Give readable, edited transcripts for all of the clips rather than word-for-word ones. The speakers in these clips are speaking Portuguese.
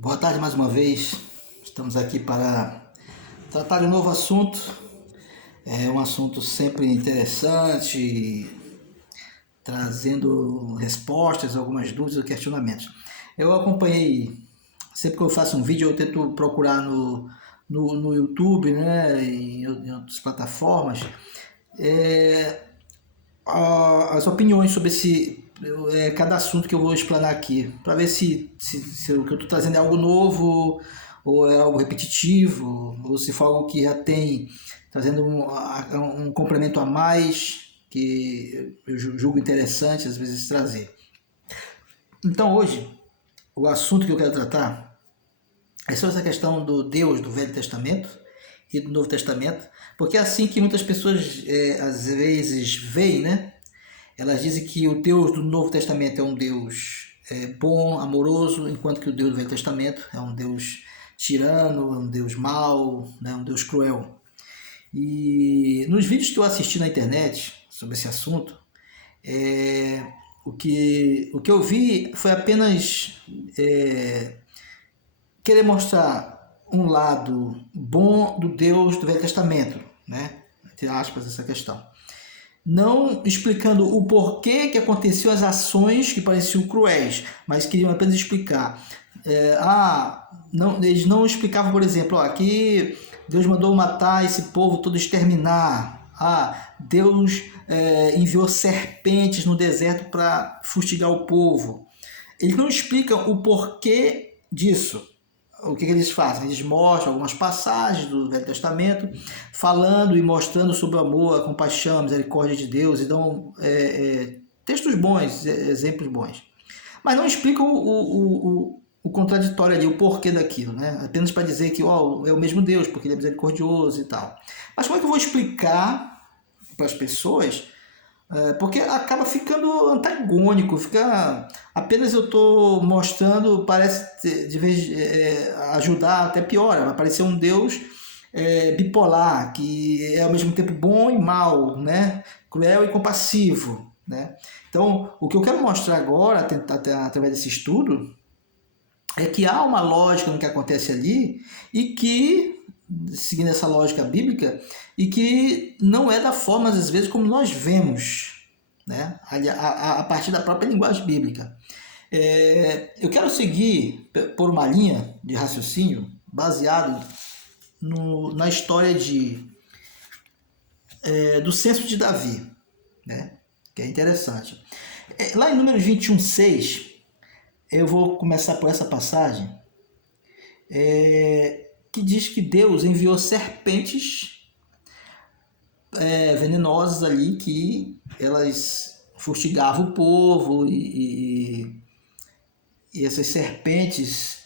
Boa tarde mais uma vez. Estamos aqui para tratar de um novo assunto. É um assunto sempre interessante, trazendo respostas, algumas dúvidas ou questionamentos. Eu acompanhei, sempre que eu faço um vídeo, eu tento procurar no YouTube, né, em outras plataformas, é, as opiniões sobre cada assunto que eu vou explanar aqui, para ver se o que eu estou trazendo é algo novo, ou é algo repetitivo, ou se for algo que já tem, trazendo um complemento a mais, que eu julgo interessante às vezes trazer. Então hoje, o assunto que eu quero tratar é sobre essa questão do Deus do Velho Testamento e do Novo Testamento, porque é assim que muitas pessoas às vezes veem, né? Elas dizem que o Deus do Novo Testamento é um Deus bom, amoroso, enquanto que o Deus do Velho Testamento é um Deus tirano, é um Deus mau, né, um Deus cruel. E nos vídeos que eu assisti na internet sobre esse assunto, o que eu vi foi apenas querer mostrar um lado bom do Deus do Velho Testamento, né? Entre aspas, essa questão. Não explicando o porquê que aconteciam as ações que pareciam cruéis, mas queriam apenas explicar. Eles não explicavam, por exemplo, que Deus mandou matar esse povo todo, exterminar. Deus enviou serpentes no deserto para fustigar o povo. Eles não explicam o porquê disso. O que eles fazem? Eles mostram algumas passagens do Velho Testamento, falando e mostrando sobre o amor, a compaixão, a misericórdia de Deus, e dão textos bons, exemplos bons. Mas não explicam o contraditório ali, o porquê daquilo, né? Apenas para dizer que é o mesmo Deus, porque ele é misericordioso e tal. Mas como é que eu vou explicar para as pessoas? Porque acaba ficando antagônico, apenas eu estou mostrando, parece de vez ajudar, até piora, vai parecer um Deus bipolar, que é ao mesmo tempo bom e mau, né? Cruel e compassivo, né? Então, o que eu quero mostrar agora, através desse estudo, é que há uma lógica no que acontece ali e que, seguindo essa lógica bíblica, e que não é da forma, às vezes, como nós vemos, né? A partir da própria linguagem bíblica. Eu quero seguir por uma linha de raciocínio baseado na história do censo de Davi, né? Que é interessante. Lá em Números 21:6, eu vou começar por essa passagem, que diz que Deus enviou serpentes venenosas ali, que elas fustigavam o povo, e essas serpentes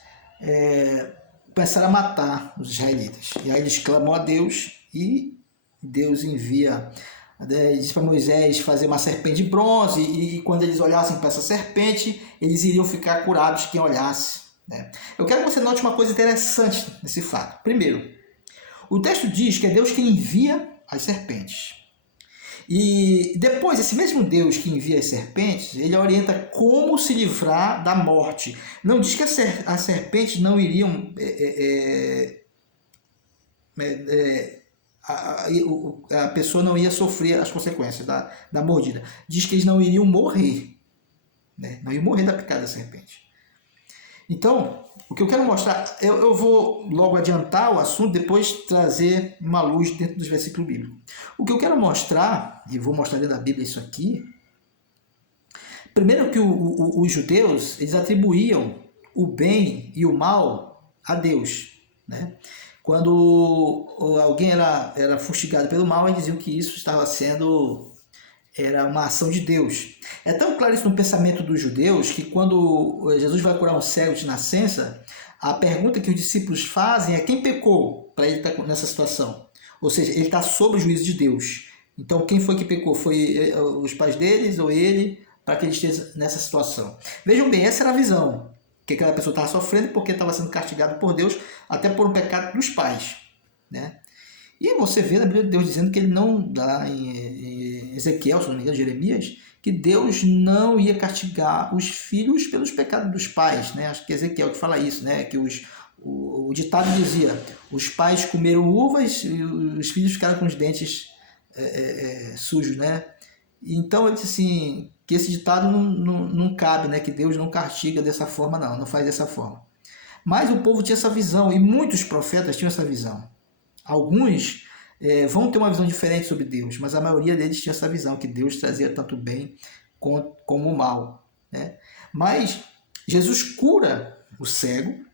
começaram a matar os israelitas. E aí eles clamam a Deus, e Deus envia, diz para Moisés fazer uma serpente de bronze, e quando eles olhassem para essa serpente, eles iriam ficar curados, quem olhasse, né? Eu quero que você note uma coisa interessante nesse fato. Primeiro, o texto diz que é Deus quem envia as serpentes. E depois, esse mesmo Deus que envia as serpentes, ele orienta como se livrar da morte. Não diz que as serpentes não iriam a pessoa não ia sofrer as consequências da mordida. Diz que eles não iriam morrer, né? Não iam morrer da picada da serpente. Então, o que eu quero mostrar, eu vou logo adiantar o assunto, depois trazer uma luz dentro dos versículos bíblicos. O que eu quero mostrar, e vou mostrar dentro da Bíblia isso aqui, primeiro que os judeus, eles atribuíam o bem e o mal a Deus, né? Quando alguém era fustigado pelo mal, eles diziam que isso era uma ação de Deus. É tão claro isso no pensamento dos judeus que quando Jesus vai curar um cego de nascença, a pergunta que os discípulos fazem é quem pecou para ele estar nessa situação. Ou seja, ele está sob o juízo de Deus. Então quem foi que pecou? Foi os pais deles ou ele, para que ele esteja nessa situação? Vejam bem, essa era a visão que aquela pessoa estava sofrendo porque estava sendo castigado por Deus, até por um pecado dos pais, né? E você vê na Bíblia Deus dizendo que ele não dá, em Ezequiel, se não me engano, Jeremias, que Deus não ia castigar os filhos pelos pecados dos pais, né? Acho que é Ezequiel que fala isso, né? Que o ditado dizia: os pais comeram uvas e os filhos ficaram com os dentes sujos, né? Então ele disse assim, que esse ditado não cabe, né? Que Deus não castiga dessa forma, não faz dessa forma. Mas o povo tinha essa visão, e muitos profetas tinham essa visão. Alguns vão ter uma visão diferente sobre Deus, mas a maioria deles tinha essa visão, que Deus trazia tanto bem como o mal, né? Mas Jesus cura o cego,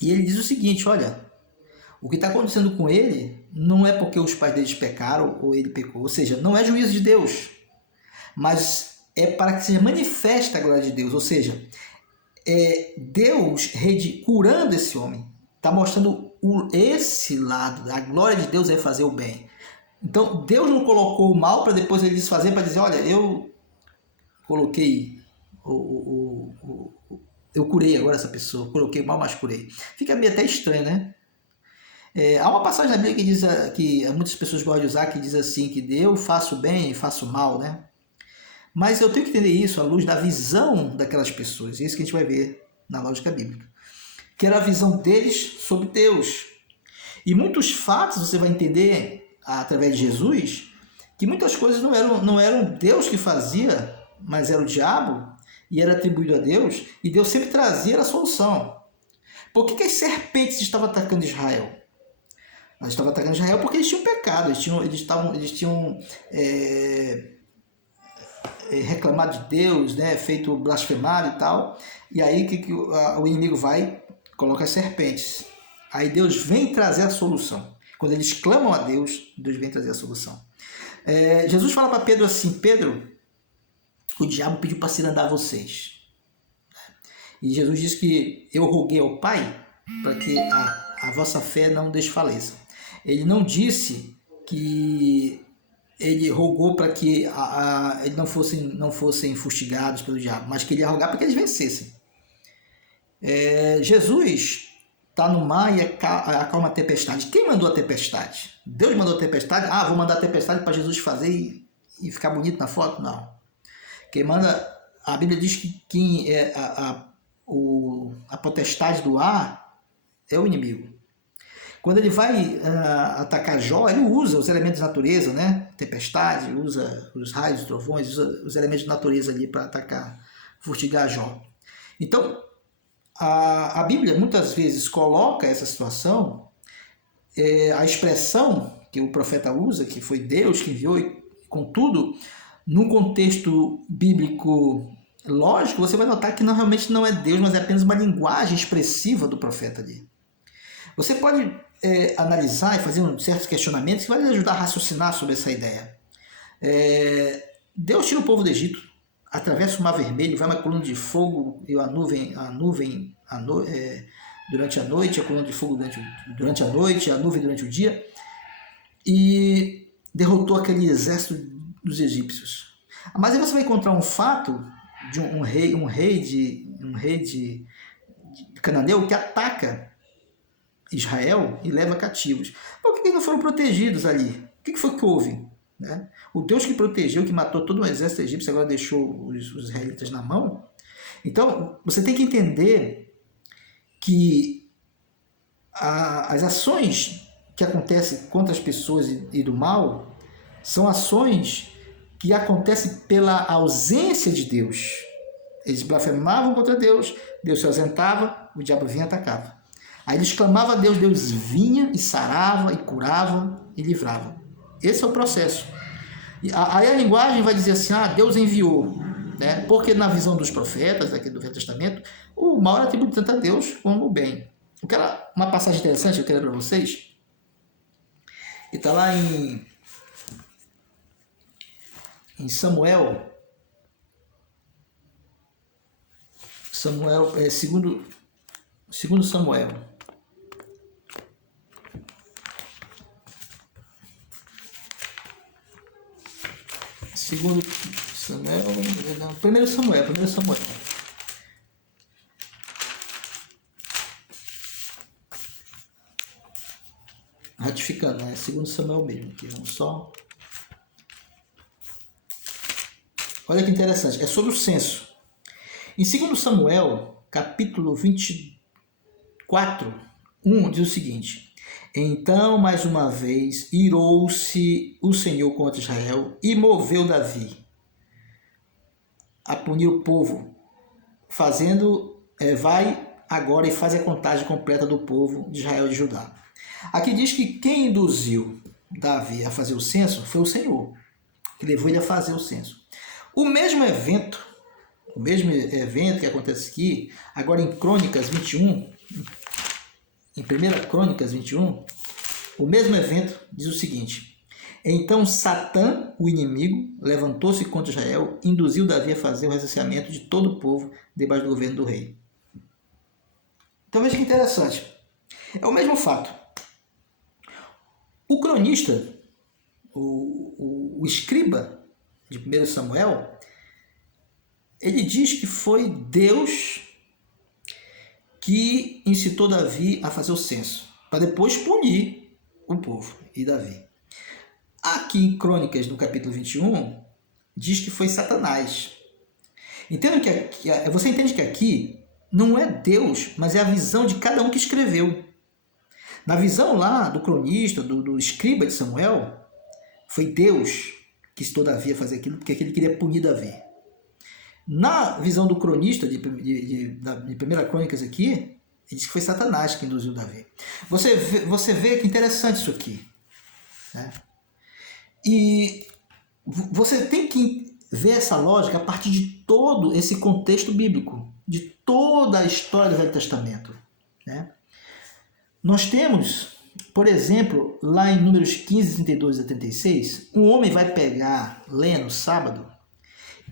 e ele diz o seguinte: olha, o que está acontecendo com ele não é porque os pais deles pecaram ou ele pecou, ou seja, não é juízo de Deus, mas é para que se manifeste a glória de Deus, ou seja, Deus curando esse homem, está mostrando esse lado, a glória de Deus é fazer o bem. Então Deus não colocou o mal para depois ele desfazer, para dizer: olha, eu coloquei eu curei agora essa pessoa, coloquei o mal, mas curei. Fica meio até estranho, né? Há uma passagem na Bíblia que diz, que muitas pessoas gostam de usar, que diz assim, que eu faço bem e faço mal, né? Mas eu tenho que entender isso à luz da visão daquelas pessoas. É isso que a gente vai ver na lógica bíblica. Que era a visão deles sobre Deus. E muitos fatos você vai entender através de Jesus, que muitas coisas não eram Deus que fazia, mas era o diabo, e era atribuído a Deus, e Deus sempre trazia a solução. Por que as serpentes estavam atacando Israel? Elas estavam atacando Israel porque eles tinham pecado, eles tinham reclamado de Deus, né, feito blasfemado e tal. E aí que o inimigo vai, coloca as serpentes. Aí Deus vem trazer a solução. Quando eles clamam a Deus, Deus vem trazer a solução. Jesus fala para Pedro assim: Pedro, o diabo pediu para cirandar vocês. E Jesus diz que eu roguei ao Pai para que a vossa fé não desfaleça. Ele não disse que ele rogou para que eles não fossem fustigados pelo diabo, mas que ele ia rogar para que eles vencessem. Jesus está no mar e acalma a tempestade. Quem mandou a tempestade? Deus mandou a tempestade? Vou mandar a tempestade para Jesus fazer e ficar bonito na foto? Não. Quem manda, a Bíblia diz que quem é a potestade do ar é o inimigo. Quando ele vai atacar Jó, ele usa os elementos da natureza, né? Tempestade, usa os raios, os trovões, usa os elementos da natureza ali para atacar, fustigar Jó. Então, a Bíblia muitas vezes coloca essa situação, a expressão que o profeta usa, que foi Deus que enviou, e contudo, num contexto bíblico lógico, você vai notar que realmente não é Deus, mas é apenas uma linguagem expressiva do profeta ali. Você pode analisar e fazer certos questionamentos que vai lhe ajudar a raciocinar sobre essa ideia. Deus tira o povo do Egito, atravessa o Mar Vermelho, vai uma coluna de fogo e a nuvem durante a noite, a coluna de fogo durante a noite, a nuvem durante o dia, e derrotou aquele exército dos egípcios. Mas aí você vai encontrar um fato de um rei de cananeu que ataca Israel e leva cativos. Por que eles não foram protegidos ali? O que foi que houve? Né? O Deus que protegeu, que matou todo o exército egípcio, agora deixou os israelitas na mão. Então, você tem que entender que as ações que acontecem contra as pessoas e do mal são ações que acontecem pela ausência de Deus. Eles blasfemavam contra Deus, Deus se ausentava, o diabo vinha e atacava. Aí eles clamavam a Deus, Deus vinha e sarava, e curava, e livrava. Esse é o processo. Aí a linguagem vai dizer assim, Deus enviou. Né? Porque na visão dos profetas, aqui do Velho Testamento, o mal era atribuído tanto a Deus como o bem. Uma passagem interessante que eu quero ler para vocês, e está lá em Samuel, segundo Samuel. Segundo Samuel, não, primeiro Samuel. Ratificando, né? Segundo Samuel mesmo, aqui, vamos só. Olha que interessante, é sobre o censo. Em 2 Samuel, capítulo 24, 1, diz o seguinte: Então, mais uma vez, irou-se o Senhor contra Israel e moveu Davi a punir o povo, vai agora e faz a contagem completa do povo de Israel e de Judá. Aqui diz que quem induziu Davi a fazer o censo foi o Senhor, que levou ele a fazer o censo. O mesmo evento que acontece aqui, agora em Crônicas 21, em 1 Crônicas 21, o mesmo evento diz o seguinte: Então Satã, o inimigo, levantou-se contra Israel e induziu Davi a fazer o recenseamento de todo o povo debaixo do governo do rei. Então veja que interessante. É o mesmo fato. O cronista, o escriba de 1 Samuel, ele diz que foi Deus que incitou Davi a fazer o censo, para depois punir o povo e Davi. Aqui em Crônicas, no capítulo 21, diz que foi Satanás. Você entende que aqui não é Deus, mas é a visão de cada um que escreveu. Na visão lá do cronista, do escriba de Samuel, foi Deus que incitou Davi a fazer aquilo, porque ele queria punir Davi. Na visão do cronista de 1 Crônicas aqui, ele diz que foi Satanás que induziu Davi. Você vê que interessante isso aqui, né? E você tem que ver essa lógica a partir de todo esse contexto bíblico, de toda a história do Velho Testamento, né? Nós temos, por exemplo, lá em Números 15, 32 e 36, um homem vai pegar lenha no sábado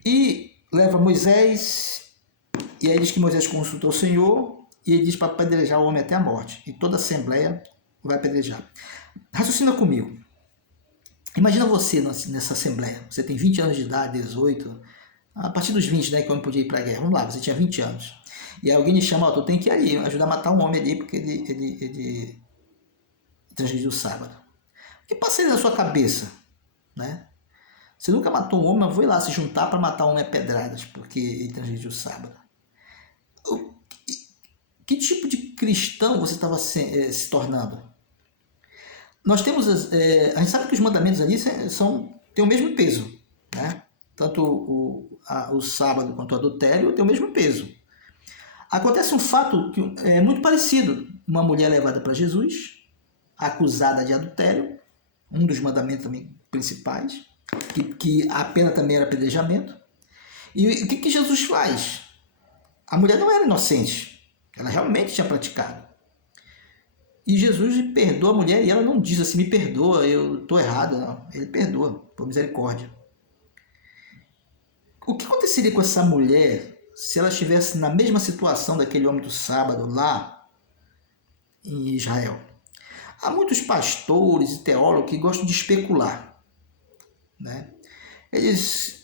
e leva Moisés, e aí diz que Moisés consultou o Senhor, e ele diz para apedrejar o homem até a morte, e toda a assembleia vai apedrejar. Raciocina comigo. Imagina você nessa assembleia, você tem 20 anos de idade, 18, a partir dos 20, né, que o homem podia ir para a guerra, vamos lá, você tinha 20 anos, e aí alguém lhe chama, tu tem que ir ali, ajudar a matar um homem ali, porque ele transgrediu o sábado. O que passaria na sua cabeça, né? Você nunca matou um homem, mas foi lá se juntar para matar um homem a pedradas, porque ele transgrediu o sábado. Que tipo de cristão você estava se tornando? Nós temos, a gente sabe que os mandamentos ali têm o mesmo peso, né? Tanto o sábado quanto o adultério têm o mesmo peso. Acontece um fato que é muito parecido. Uma mulher levada para Jesus, acusada de adultério, um dos mandamentos também principais, que a pena também era apedrejamento. E o que Jesus faz? A mulher não era inocente, ela realmente tinha praticado. E Jesus perdoa a mulher e ela não diz assim, me perdoa, eu estou errada. Não. Ele perdoa, por misericórdia. O que aconteceria com essa mulher se ela estivesse na mesma situação daquele homem do sábado lá em Israel? Há muitos pastores e teólogos que gostam de especular, né? Eles,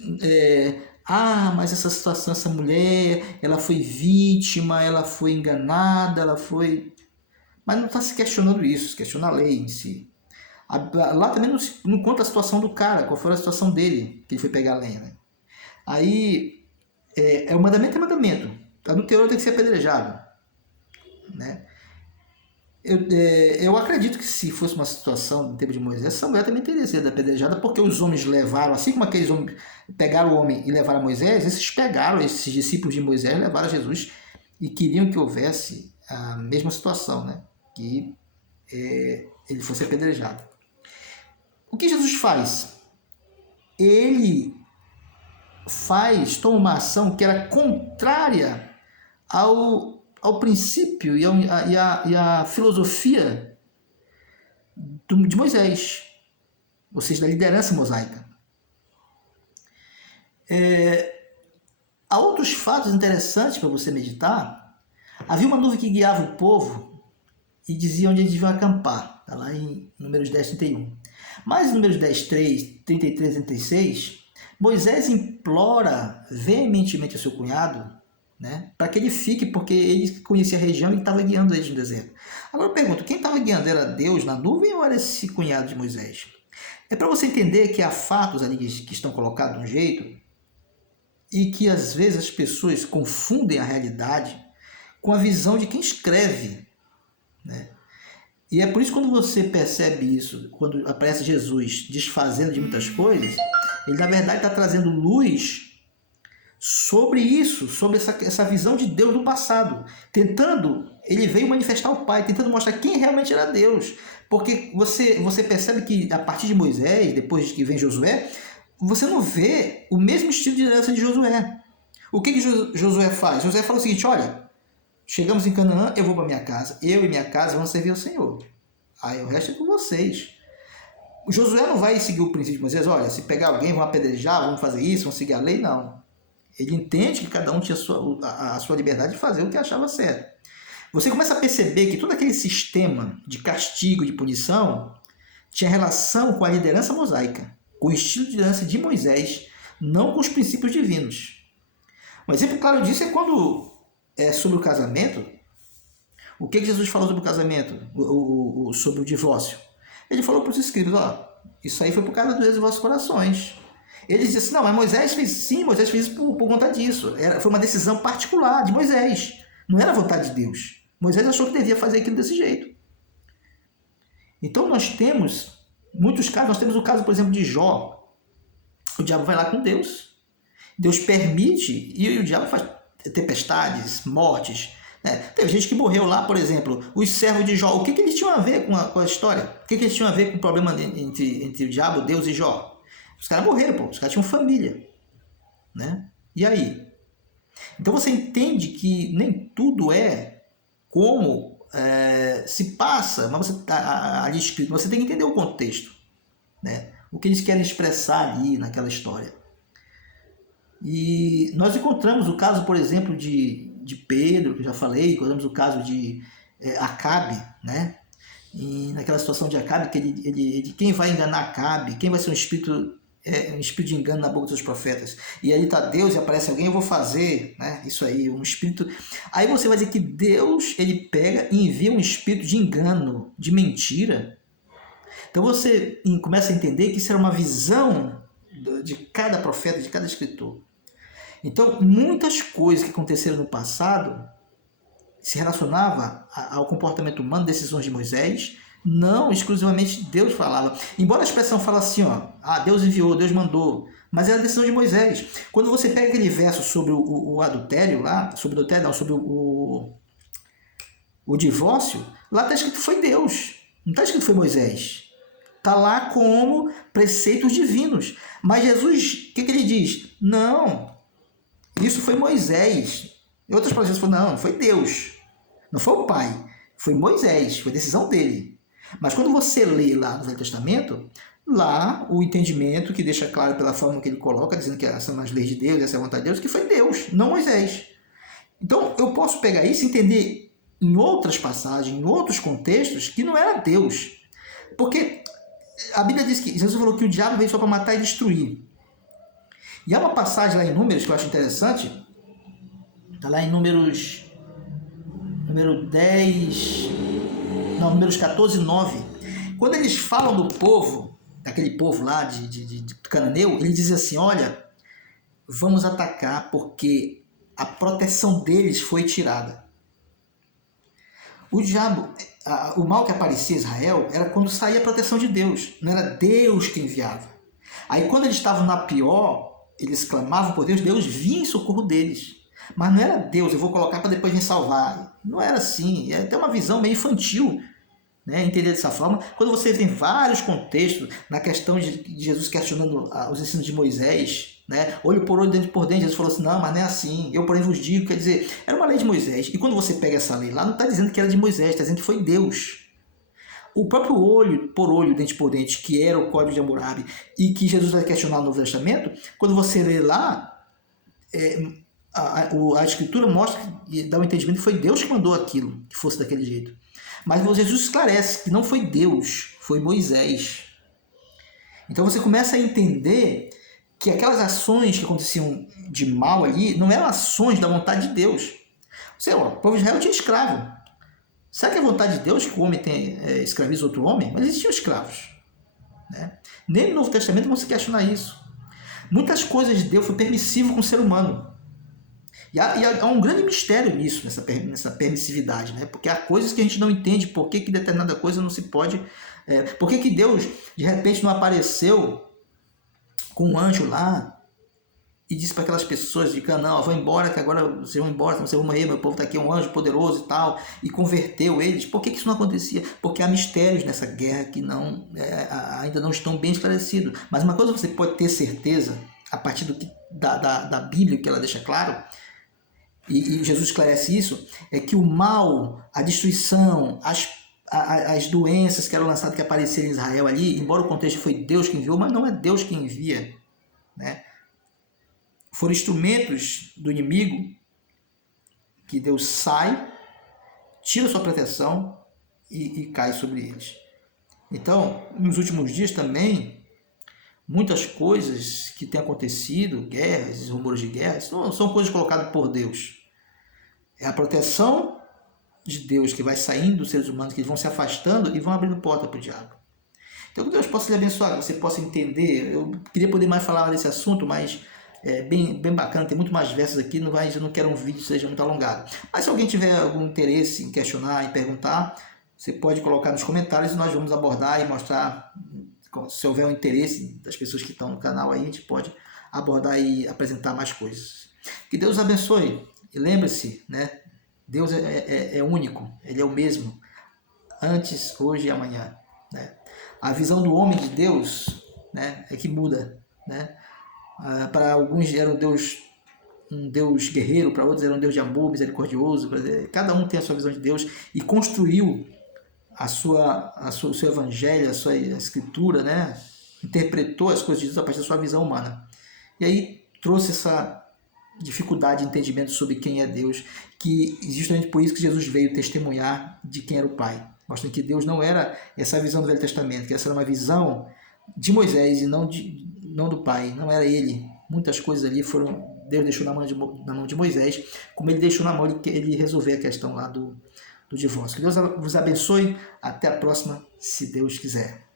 mas essa situação, essa mulher, ela foi vítima, ela foi enganada, mas não está se questionando isso, se questiona a lei em si. Lá também não conta a situação do cara, qual foi a situação dele, que ele foi pegar a lenha, né? Aí, o mandamento é mandamento. Adulterou tem que ser apedrejado, né? Eu acredito que se fosse uma situação no tempo de Moisés, essa mulher também teria sido apedrejada, porque os homens levaram, assim como aqueles homens pegaram o homem e levaram a Moisés, esses discípulos de Moisés levaram a Jesus e queriam que houvesse a mesma situação, né? Que ele fosse apedrejado. O que Jesus faz? Ele toma uma ação que era contrária ao princípio e a filosofia de Moisés, ou seja, da liderança mosaica. Há outros fatos interessantes para você meditar. Havia uma nuvem que guiava o povo e dizia onde eles deviam acampar. Está lá em Números 10, 31. Mas em Números 10, 3, 33 e 36, Moisés implora veementemente ao seu cunhado, né, para que ele fique, porque ele conhecia a região e estava guiando eles no deserto. Agora eu pergunto, quem estava guiando era Deus na nuvem ou era esse cunhado de Moisés? É para você entender que há fatos ali que estão colocados de um jeito e que às vezes as pessoas confundem a realidade com a visão de quem escreve, né? E é por isso que quando você percebe isso, quando aparece Jesus desfazendo de muitas coisas, ele na verdade está trazendo luz sobre isso, sobre essa visão de Deus do passado, ele veio manifestar o Pai, tentando mostrar quem realmente era Deus, porque você percebe que a partir de Moisés, depois que vem Josué, você não vê o mesmo estilo de liderança de Josué. O que Josué faz? Josué fala o seguinte: olha, chegamos em Canaã, eu vou para minha casa, eu e minha casa vamos servir ao Senhor, aí o resto é com vocês. O Josué não vai seguir o princípio de Moisés, olha, se pegar alguém, vão apedrejar, vão fazer isso, vão seguir a lei, não. Ele entende que cada um tinha a sua liberdade de fazer o que achava certo. Você começa a perceber que todo aquele sistema de castigo, de punição, tinha relação com a liderança mosaica, com o estilo de liderança de Moisés, não com os princípios divinos. Um exemplo claro disso é quando é sobre o casamento. O que Jesus falou sobre o casamento, sobre o divórcio? Ele falou para os escribas: ó, isso aí foi por causa do desejo dos vossos corações. Ele disse assim: não, mas Moisés fez, sim, Moisés fez isso por conta disso. Foi uma decisão particular de Moisés. Não era a vontade de Deus. Moisés achou que devia fazer aquilo desse jeito. Então nós temos muitos casos. Nós temos o caso, por exemplo, de Jó. O diabo vai lá com Deus. Deus permite e o diabo faz tempestades, mortes. Né? Teve gente que morreu lá, por exemplo, os servos de Jó. O que eles tinham a ver com a história? O que eles tinham a ver com o problema entre o diabo, Deus e Jó? Os caras morreram, pô. Os caras tinham família, né? E aí? Então você entende que nem tudo é como se passa, mas você está ali escrito. Você tem que entender o contexto, né? O que eles querem expressar ali naquela história. E nós encontramos o caso, por exemplo, de Pedro, que eu já falei. Encontramos o caso de Acabe, né? E naquela situação de Acabe, que quem vai enganar Acabe, quem vai ser um espírito de engano na boca dos profetas, e aí está Deus e aparece alguém: eu vou fazer, né, isso aí, um espírito. Aí você vai dizer que Deus, ele pega e envia um espírito de engano, de mentira. Então você começa a entender que isso era uma visão de cada profeta, de cada escritor. Então muitas coisas que aconteceram no passado se relacionavam ao comportamento humano, decisões de Moisés. Não exclusivamente Deus falava. Embora a expressão fala assim, ó, Deus enviou, Deus mandou, mas era a decisão de Moisés. Quando você pega aquele verso sobre o adultério lá, sobre o divórcio, lá está escrito foi Deus, não está escrito foi Moisés. Está lá como preceitos divinos. Mas Jesus, o que ele diz? Não, isso foi Moisés. Em outras palavras, não, foi Deus, não foi o Pai, foi Moisés, foi decisão dele. Mas quando você lê lá no Velho Testamento, lá o entendimento que deixa claro pela forma que ele coloca, dizendo que essas são as leis de Deus, essa é a vontade de Deus, que foi Deus, não Moisés. Então eu posso pegar isso e entender em outras passagens, em outros contextos, que não era Deus. Porque a Bíblia diz que Jesus falou que o diabo veio só para matar e destruir. E há uma passagem lá em Números que eu acho interessante, está lá em Números 14, 9. Quando eles falam do povo, daquele povo lá de Cananeu, ele diz assim: olha, vamos atacar porque a proteção deles foi tirada. O diabo, o mal que aparecia em Israel era quando saía a proteção de Deus, não era Deus que enviava. Aí quando eles estavam na pior, eles clamavam por Deus, Deus vinha em socorro deles. Mas não era Deus, eu vou colocar para depois me salvar. Não era assim, é até uma visão meio infantil, né, entender dessa forma. Quando você tem vários contextos na questão de Jesus questionando os ensinos de Moisés, né, olho por olho, dente por dente, Jesus falou assim: não, mas não é assim, eu porém vos digo. Quer dizer, era uma lei de Moisés. E quando você pega essa lei lá, não está dizendo que era de Moisés, está dizendo que foi Deus. O próprio olho por olho, dente por dente, que era o código de Hammurabi e que Jesus vai questionar no Novo Testamento, quando você lê lá, a Escritura mostra e dá o entendimento que foi Deus que mandou aquilo, que fosse daquele jeito. Mas Jesus esclarece que não foi Deus, foi Moisés. Então você começa a entender que aquelas ações que aconteciam de mal ali não eram ações da vontade de Deus. Sei lá, o povo de Israel tinha escravo. Será que é vontade de Deus que o homem escraviza outro homem? Mas existiam escravos, né? Nem no Novo Testamento vão se questionar isso. Muitas coisas de Deus foi permissivo com o ser humano. E há um grande mistério nisso, nessa permissividade, né? Porque há coisas que a gente não entende, por que determinada coisa não se pode... por que Deus, de repente, não apareceu com um anjo lá e disse para aquelas pessoas de Canaã, vão embora, que agora vocês vão embora, vocês vão morrer, meu povo está aqui, é um anjo poderoso e tal, e converteu eles. Por que isso não acontecia? Porque há mistérios nessa guerra que ainda não estão bem esclarecidos. Mas uma coisa você pode ter certeza, a partir da Bíblia, que ela deixa claro, e Jesus esclarece isso, é que o mal, a destruição, as doenças que eram lançadas, que apareceram em Israel ali, embora o contexto foi Deus que enviou, mas não é Deus que envia, né? Foram instrumentos do inimigo que Deus sai, tira sua proteção e cai sobre eles. Então, nos últimos dias também, muitas coisas que têm acontecido, guerras, rumores de guerras, são coisas colocadas por Deus. É a proteção de Deus que vai saindo dos seres humanos, que eles vão se afastando e vão abrindo porta para o diabo. Então, que Deus possa lhe abençoar, que você possa entender. Eu queria poder mais falar desse assunto, mas é bem bacana, tem muito mais versos aqui, eu não quero um vídeo que seja muito alongado. Mas se alguém tiver algum interesse em questionar e perguntar, você pode colocar nos comentários e nós vamos abordar e mostrar, se houver um interesse das pessoas que estão no canal aí, a gente pode abordar e apresentar mais coisas. Que Deus abençoe. E lembre-se, né? Deus é único, Ele é o mesmo, antes, hoje e amanhã, né? A visão do homem de Deus, né, é que muda, né? Para alguns era um Deus guerreiro, para outros era um Deus de amor, misericordioso. Cada um tem a sua visão de Deus e construiu o seu evangelho, a sua escritura, né? Interpretou as coisas de Deus a partir da sua visão humana. E aí trouxe essa dificuldade de entendimento sobre quem é Deus, que justamente por isso que Jesus veio testemunhar de quem era o Pai, mostrando que Deus não era essa visão do Velho Testamento, que essa era uma visão de Moisés e não do Pai, não era ele. Muitas coisas ali Deus deixou na mão de Moisés, como ele deixou na mão ele resolver a questão lá do divórcio. Que Deus vos abençoe, até a próxima, se Deus quiser.